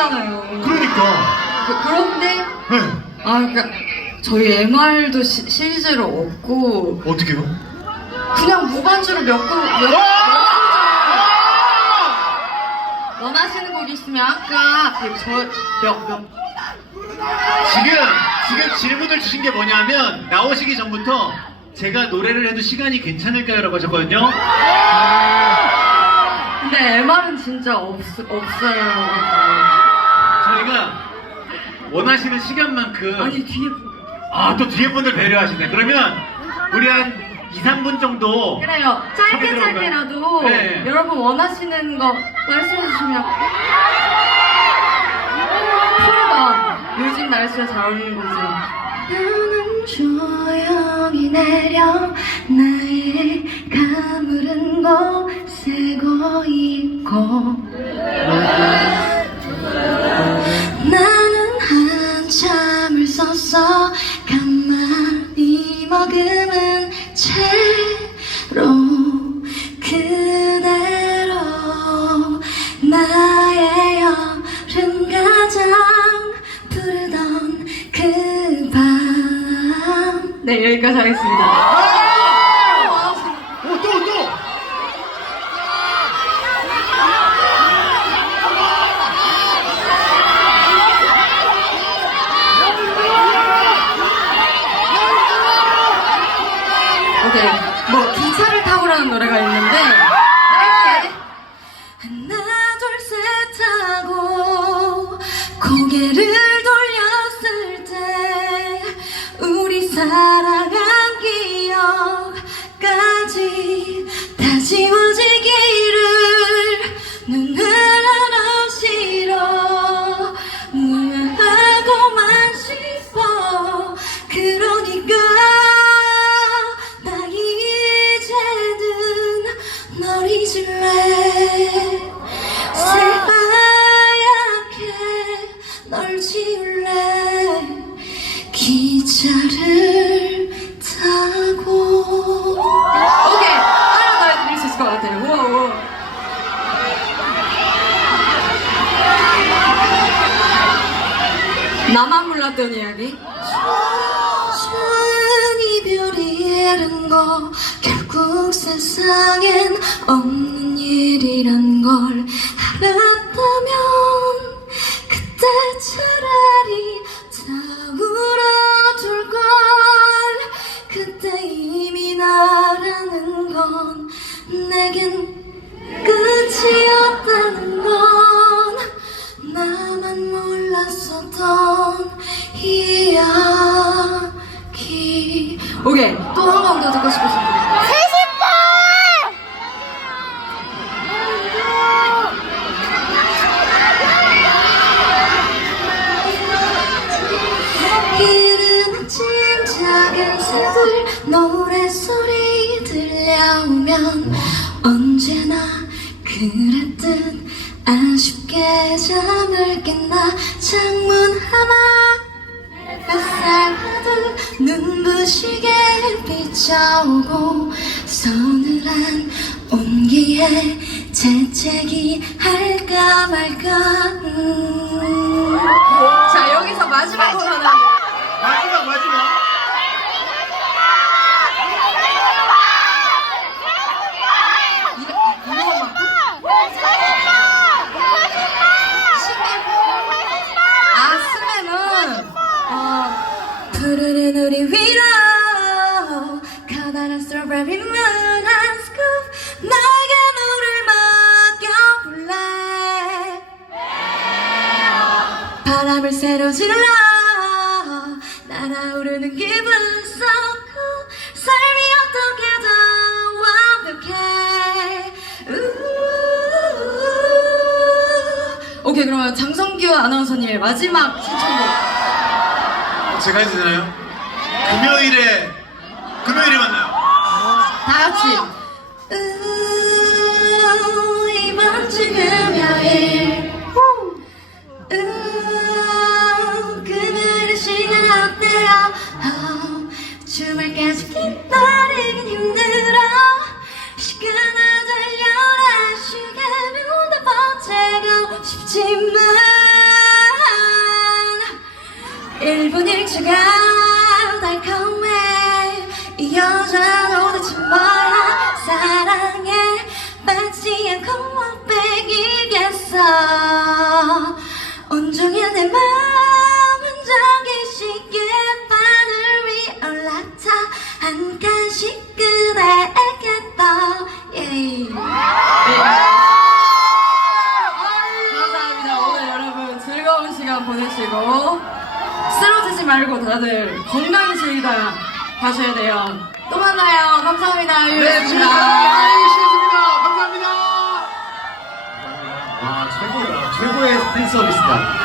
없잖아요. 그러니까. 그, 그런데 네. 아 그러니까 저희 MR도 시, 실제로 없고 어떻게요? 그냥 무반주로 몇 곡, 몇, 몇 원하시는 곡 있으면 아까 그 저몇몇 지금 지금 질문을 주신 게 뭐냐면 나오시기 전부터 제가 노래를 해도 시간이 괜찮을까요라고 하셨거든요. 근데 MR은 진짜 없, 없어요. 원하시는 시간만큼 아니 뒤에 아 또 뒤에 분들 배려하시네. 그러면 우리 한 2, 3분 정도 그래요. 짧게 소개 짧게라도 네. 여러분 원하시는 거 말씀해 주시면 푸르던 요즘 날씨가 잘 어울리는 거지. 나는 조용히 내려 나의 가물은 곳에 고있고 섰어 가만히 머금은 채로 그대로 나의 여름 가장 부르던 그 밤. 네, 여기까지 하겠습니다. 오, 또, 또! 오케이. 뭐, 기차를 타고라는 노래가 있는데, 짧 잊을래 새하얗게 널 지울래 기차를 타고. 오케이. 하나 더 해드릴 수 있을 것 같아요. 우와 우와. 나만 몰랐던 이야기? 전 이별 이란 거 결국 세상엔 없는 일이란 걸 알았다면 그때 차라리 다 울어둘 걸. 그때 이미 나라는 건 내겐 끝이었다는 건 나만 몰랐었던 이야기 오케이. 또 한 번 더 듣고 새들 노래소리 들려오면 언제나 그랬듯 아쉽게 잠을 깬다. 창문 하나 햇살 하듯 눈부시게 비춰오고 서늘한 온기에 재채기 할까 말까 음. 자 여기서 마지막 곡 하나 마지막, 마지막. 아 스매는 어 푸르른 우리 위로 스트로베리 문한 스쿱 나에게 물을 맡겨 볼래? 바람을 새로 질러 날아오르는 기분 so 삶이 어떻게 더 완벽해? 우. 오케이 그러면 장성규 아나운서님의 마지막 신청곡. 제가 해도 되나요? 금요일에, 금요일에 만나요. 다 같이 우, 이번 주 금요일 우, 금요일 시간 어때요 어, 주말까지 기다리긴 힘들어 시간을 달려라 시간을 다 버티고 싶지만 1분 1초가 달콤해 내 마음은 저기 시계 바늘 위 올라타 한 칸씩 그대에게 떠 예이. 감사합니다. 오늘 여러분 즐거운 시간 보내시고 쓰러지지 말고 다들 건강히 즐기다 가셔야 돼요. 또 만나요. 감사합니다. 네. 지금까지 아이씨였습니다. 감사합니다. 와, 최고다. 최고의 팬 서비스다.